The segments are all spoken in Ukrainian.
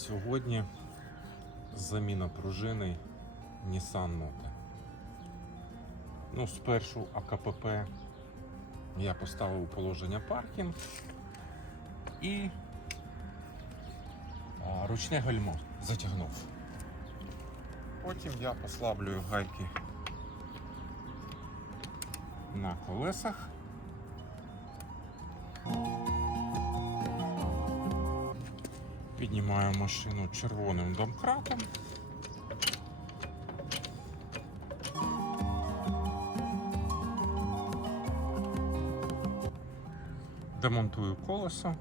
Сьогодні заміна пружини Nissan Note. Ну, спершу АКПП я поставив у положення паркінг і ручне гальмо затягнув. Потім я послаблюю гайки на колесах. Піднімаю машину червоним домкратом. Демонтую колесо.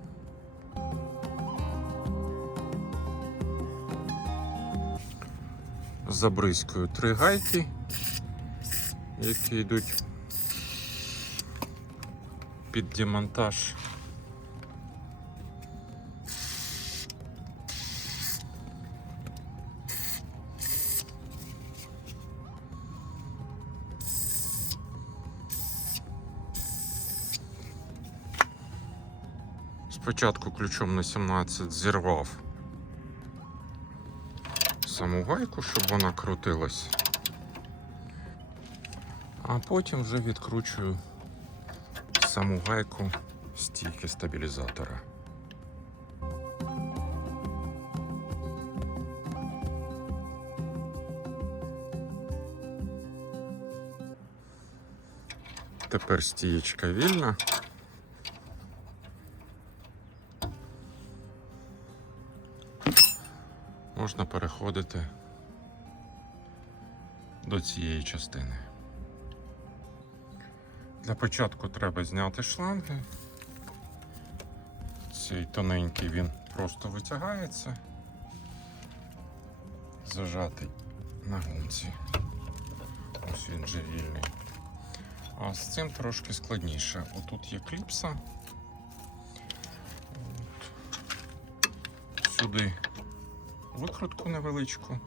Забризкую три гайки, які йдуть під демонтаж. Спочатку ключом на 17 зірвав саму гайку, щоб вона крутилась. А потім вже відкручую саму гайку стійки стабілізатора. Тепер стієчка вільна. Можна переходити до цієї частини. Для початку треба зняти шланги. Цей тоненький він просто витягається, зажатий на гумці. Ось він же вільний. А з цим трошки складніше. Отут є кліпса. От. Сюди викрутку невеличку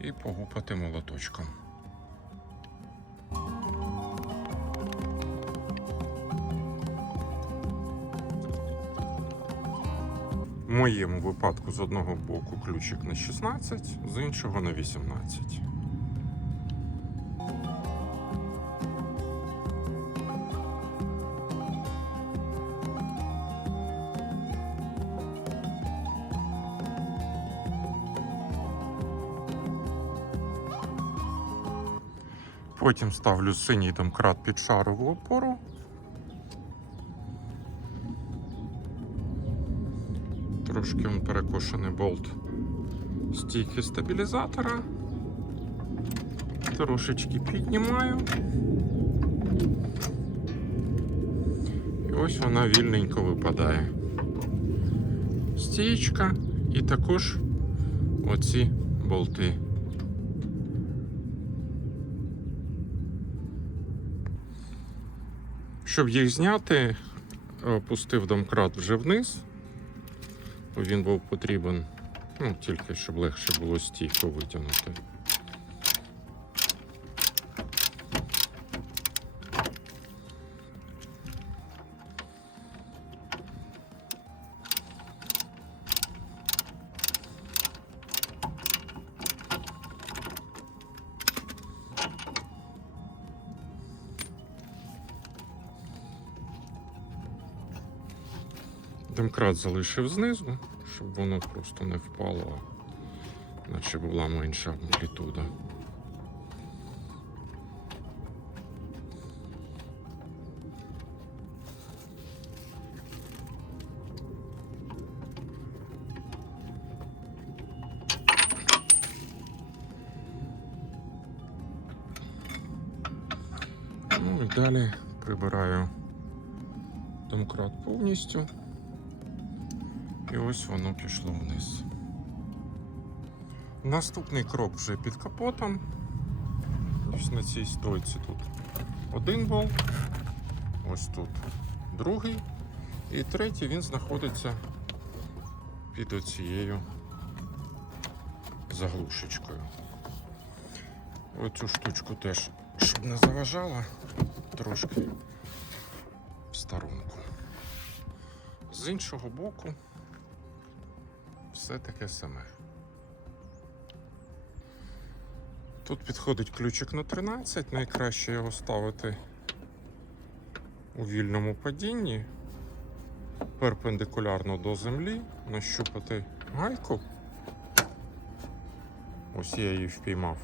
і погупати молоточком. В моєму випадку з одного боку ключик на 16, з іншого на 18. Потім ставлю синій домкрат під шарову опору. Трошки он перекошений болт стійки стабілізатора. Трошечки піднімаю. І ось вона вільненько випадає. Стієчка і також оці болти. Щоб їх зняти, опустив домкрат вже вниз, бо він був потрібен, ну, тільки щоб легше було стійку витягнути. Домкрат залишив знизу, щоб воно просто не впало, наче була менша амплітуда. Ну і далі прибираю домкрат повністю. І ось воно пішло вниз. Наступний крок вже під капотом. Ось на цій стойці тут один болт, ось тут другий. І третій він знаходиться під оцією заглушечкою. Оцю штучку теж, щоб не заважала, трошки в сторонку. З іншого боку все таке саме. Тут підходить ключик на 13, найкраще його ставити у вільному падінні, перпендикулярно до землі, нащупати гайку. Ось я її впіймав,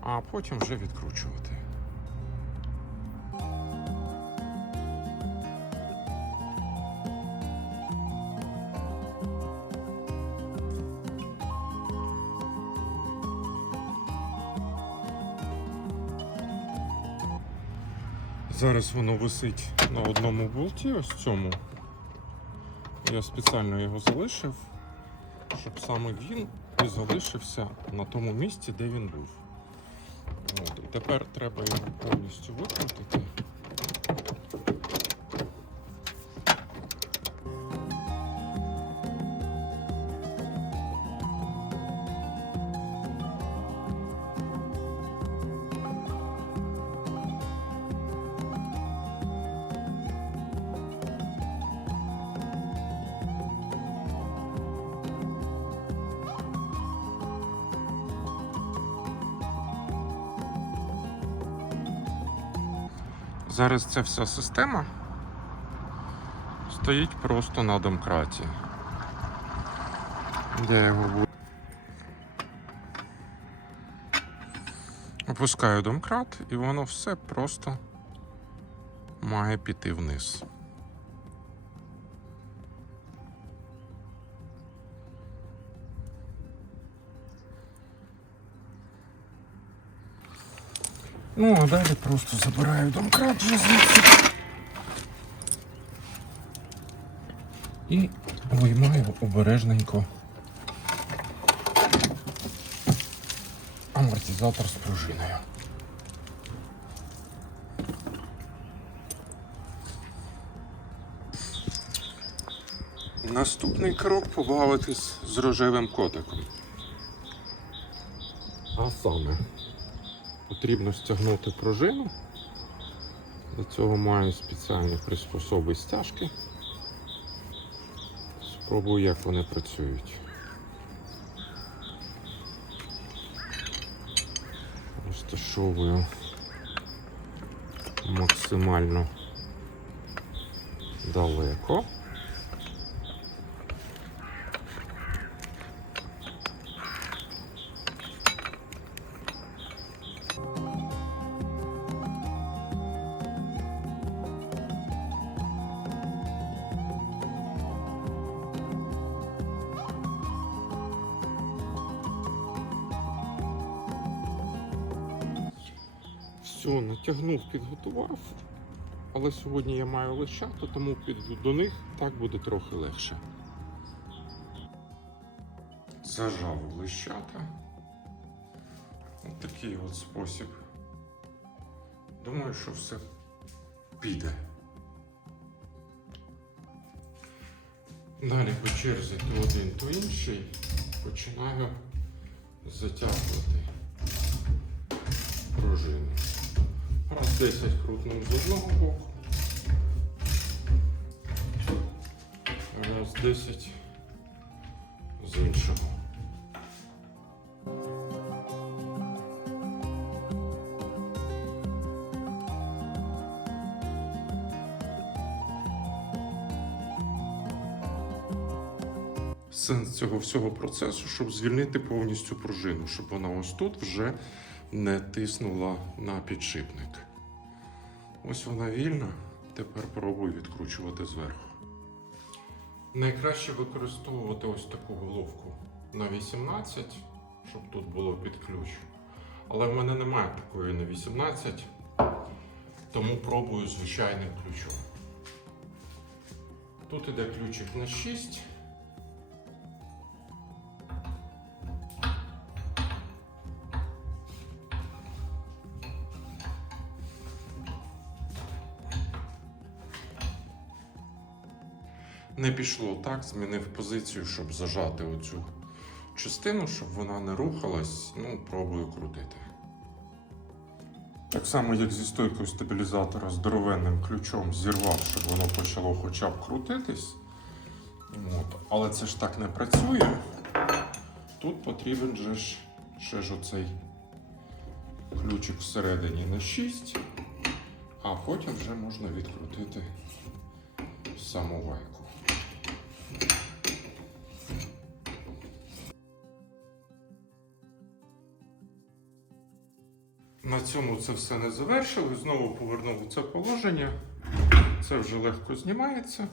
а потім вже відкручувати. Зараз воно висить на одному болті, ось цьому. Я спеціально його залишив, щоб саме він і залишився на тому місці, де він був. От. І тепер треба його повністю викрутити. Зараз ця вся система стоїть просто на домкраті. Де його буду? Опускаю домкрат і воно все просто має піти вниз. Ну, а далі просто забираю домкрат вже звідси. І виймаю обережненько амортизатор з пружиною. Наступний крок побавитись з рожевим котиком. А саме потрібно стягнути пружину. Для цього маю спеціальні приспособи стяжки. Спробую, як вони працюють. Розташовую максимально далеко. Все, натягнув, підготував. Але сьогодні я маю лещата, тому піду до них так буде трохи легше. Зажав лещата. Ось такий от спосіб. Думаю, що все піде. Далі по черзі то один, то інший починаю затягувати пружину. Раз 10 крутнув з одного боку. Раз 10 з іншого. Сенс цього всього процесу, щоб звільнити повністю пружину, щоб вона ось тут вже не тиснула на підшипник. Ось вона вільна. Тепер пробую відкручувати зверху. Найкраще використовувати ось таку головку на 18, щоб тут було під ключ. Але в мене немає такої на 18, тому пробую звичайним ключом. Тут іде ключик на 6. Не пішло так, змінив позицію, щоб зажати оцю частину, щоб вона не рухалась. Ну, пробую крутити. Так само, як зі стойкою стабілізатора здоровенним ключом зірвав, щоб воно почало хоча б крутитись. От. Але це ж так не працює. Тут потрібен же ж ще ж оцей ключик всередині на 6, а потім вже можна відкрутити саму вайку. На цьому це все не завершили. Знову повернув це положення. Це вже легко знімається.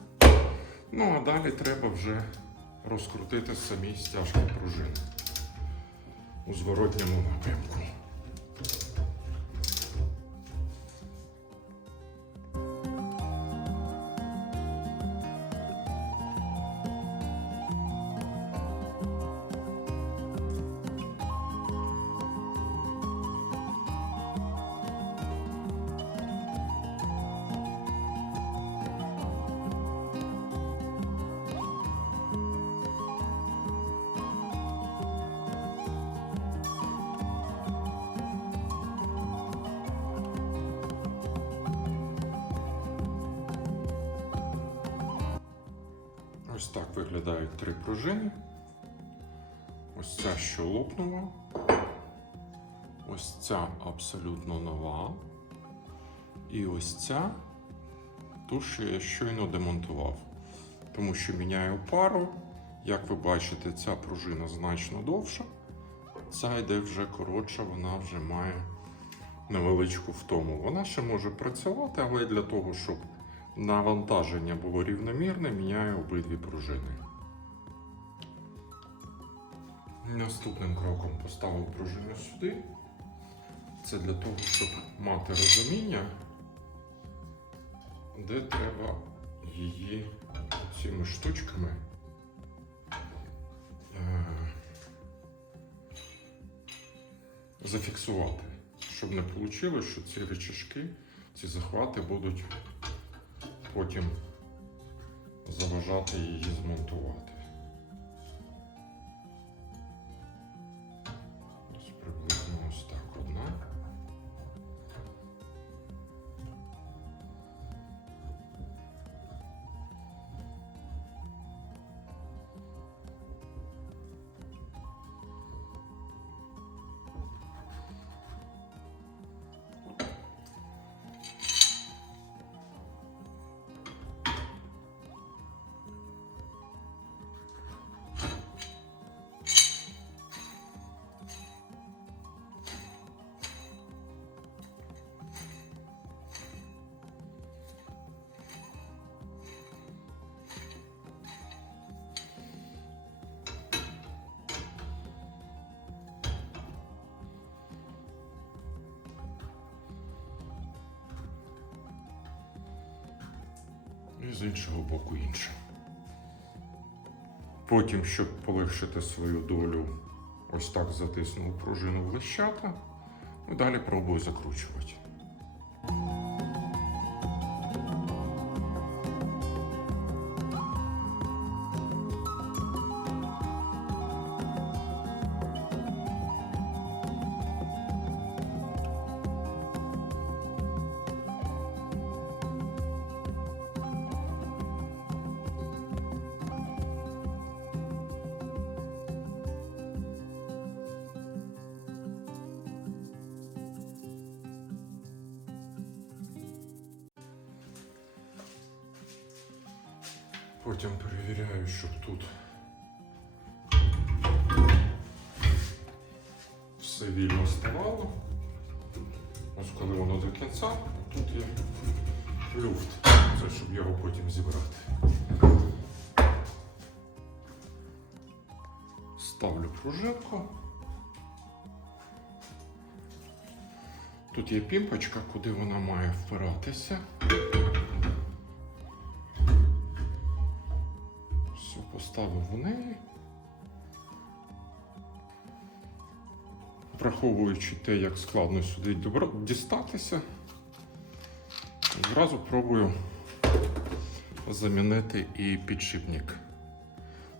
Ну а далі треба вже розкрутити самі стяжки пружини у зворотньому напрямку. Виглядають три пружини. Ось ця, що лопнула. Ось ця абсолютно нова. І ось ця, ту, що я щойно демонтував. Тому що міняю пару. Як ви бачите, ця пружина значно довша. Ця йде вже коротша, вона вже має невеличку втому. Вона ще може працювати, але для того, щоб навантаження було рівномірне, міняю обидві пружини. Наступним кроком поставив пружину сюди. Це для того, щоб мати розуміння, де треба її цими штучками е, зафіксувати, щоб не вийшло, що ці речашки, ці захвати будуть потім заважати її змонтувати. З іншого боку інше. Потім, щоб полегшити свою долю, ось так затиснув пружину в лищата. І далі пробую закручувати. Потім перевіряю, щоб тут все вільно ставало. Ось коли воно до кінця, тут є люфт. Це щоб його потім зібрати. Ставлю пружинку. Тут є пімпочка, куди вона має впиратися. Поставив у неї. Враховуючи те, як складно сюди дістатися, зразу пробую замінити і підшипник.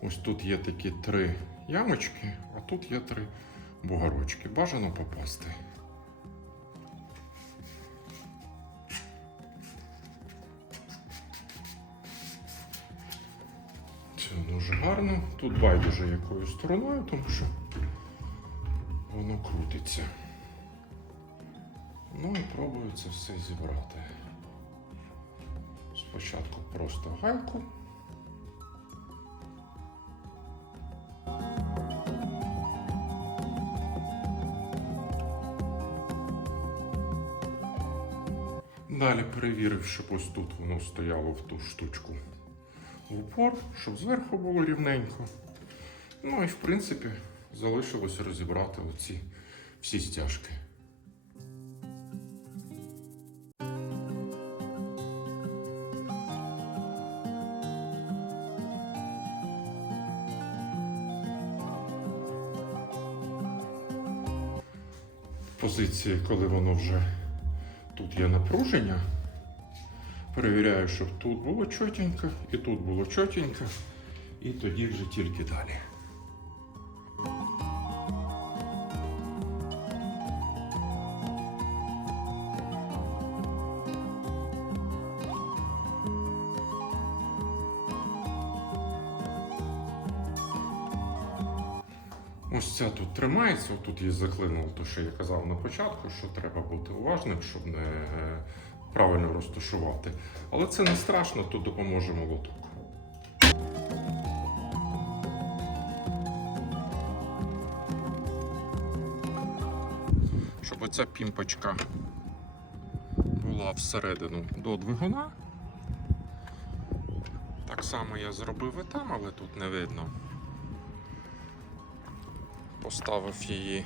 Ось тут є такі три ямочки, а тут є три бугорочки. Бажано попасти. Все, дуже гарно. Тут байдуже якою стороною, тому що воно крутиться. Ну і пробую це все зібрати. Спочатку просто гайку. Далі перевірив, щоб ось тут воно стояло в ту штучку в упор, щоб зверху було рівненько. Ну і в принципі залишилось розібрати оці всі стяжки. Позиції, коли воно вже тут є напруження, перевіряю, щоб тут було чотенько, і тут було чотенько, і тоді вже тільки далі. Ось ця тут тримається, тут її заклинуло, то що я казав на початку, що треба бути уважним, щоб не е, правильно розташувати. Але це не страшно, тут допоможе молоток. Щоб оця пімпочка була всередину до двигуна. Так само я зробив і там, але тут не видно поставив її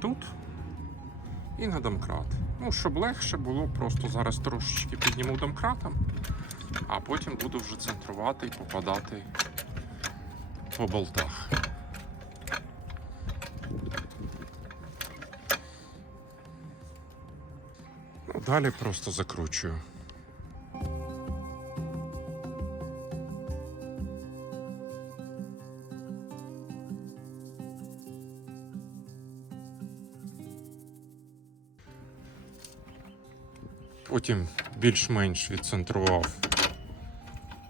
тут і на домкрат. Ну, щоб легше було, просто зараз трошечки підніму домкратом, а потім буду вже центрувати і попадати по болтах. Ну, далі просто закручую. Потім більш-менш відцентрував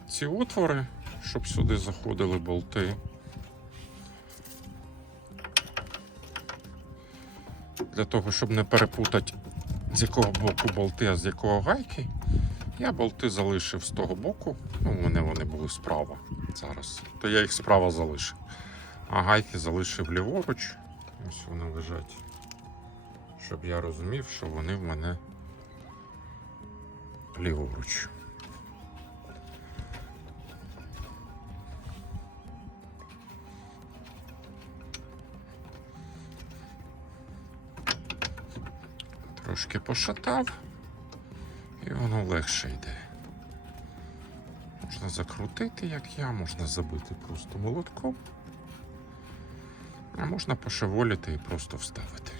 ці отвори, щоб сюди заходили болти. Для того, щоб не перепутати, з якого боку болти, а з якого гайки, я болти залишив з того боку. Ну, мене вони були справа зараз. То я їх справа залишив. А гайки залишив ліворуч. Ось вони лежать. Щоб я розумів, що вони в мене ліворуч. Трошки пошатав, і воно легше йде. Можна закрутити, як я, можна забити просто молотком, а можна пошеволіти і просто вставити.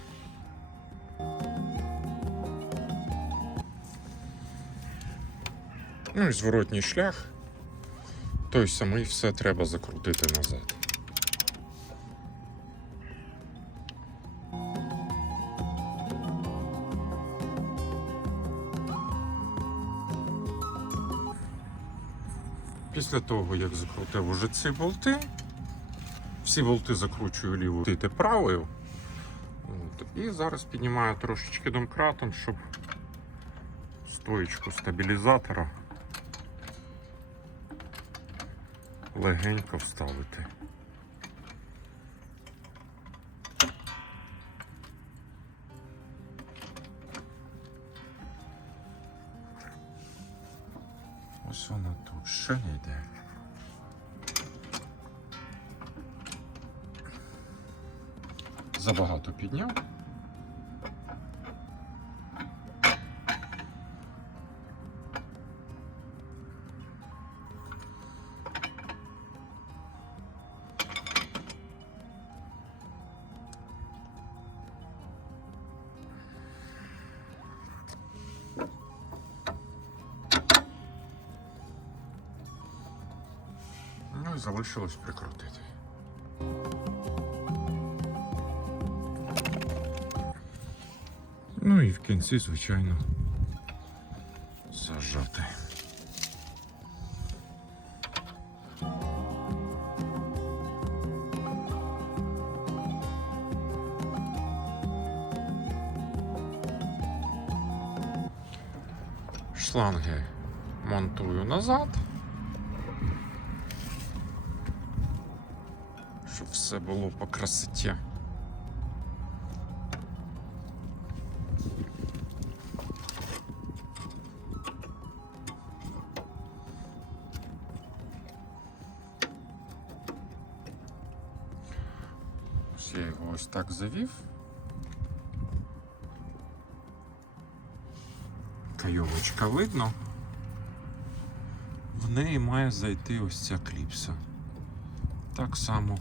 Ну і зворотній шлях. Той самий все треба закрутити назад. Після того, як закрутив уже ці болти, всі болти закручую лівою та правою. От, І зараз піднімаю трошечки домкратом, щоб стоїчку стабілізатора легенько вставити. Ось вона тут ще не йде. Забагато підняв. Ну і прикрутити. Ну і в кінці, звичайно, зажати. Було по красоті. Ось я його ось так завів. Кайовочка видно. В неї має зайти ось ця кліпса. Так само